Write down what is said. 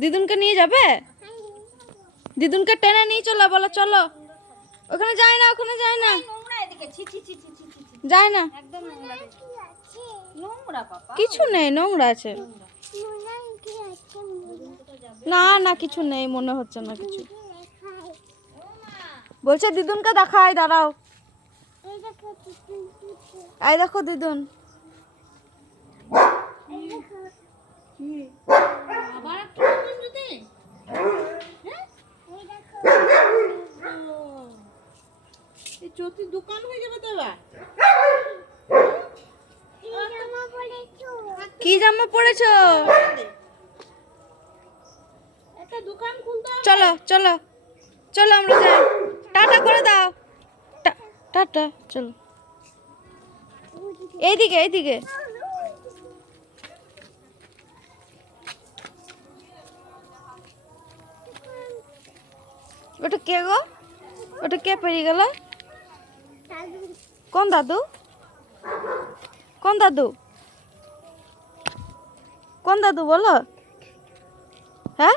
দিদুনকে নিয়ে যাবে? দিদুনকে টেনে নিয়ে চলো, বলো চলো। ওখানে যায় না, ওখানে যায় না, যায় না। কিছু নেই, নোংরা আছে। না না কিছু নেই, মনে হচ্ছে না কিছু। বলছে দিদুনকে দেখাই, দাঁড়াও। এই দেখো দিদুন। দোকান হয়ে যাবে তো। কি জামা পরেছো? একটা দোকান খুলতে হবে। চলো চলো চলো, আমরা যাই। টাটা করে দাও, টাটা। চলো এইদিকে, এইদিকে। ওটা কে গো? ওটা কে পেরিয়ে গেল? কোন দাদু? কোন দাদু? কোন দাদু বলো? হ্যাঁ